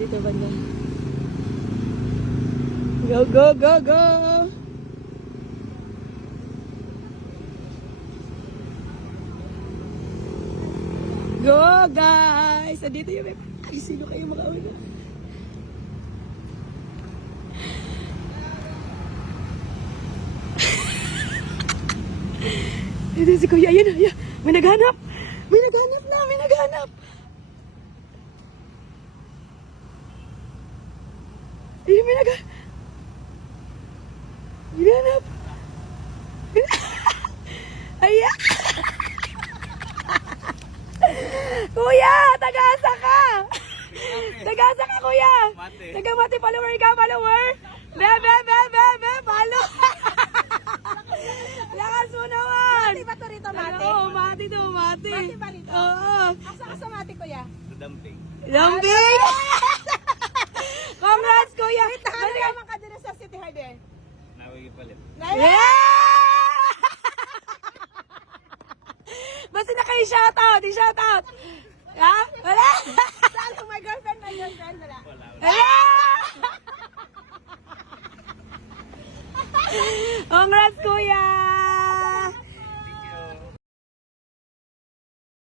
Dito banda. Go, go, go, go! Go, guys! Dito yung ay, sino kayo makauna? Dito si Kuya, ayan, ayan. May naghanap! May naghanap na! May naghanap! Ayun, may naghanap! May naghanap! Ayan! Kuya! Tagasa ka! Tagasa ka, Kuya! Taga-mati follower ka, follower! Be! Follow! Lakas mo naman! Mati ba to rito, Mati? Oo, mati to, mati. Mati ba rito? Oo. Asa ka sa Mati, kuya? Dumping. Lambing! Congrats, Kuya! Ano naman ka din sa City Hardware? Nawagi palit. Yeah! Basta na kayo shoutout! I-shoutout! Ha? Wala? Saan kung may girlfriend, wala. Congrats, Kuya!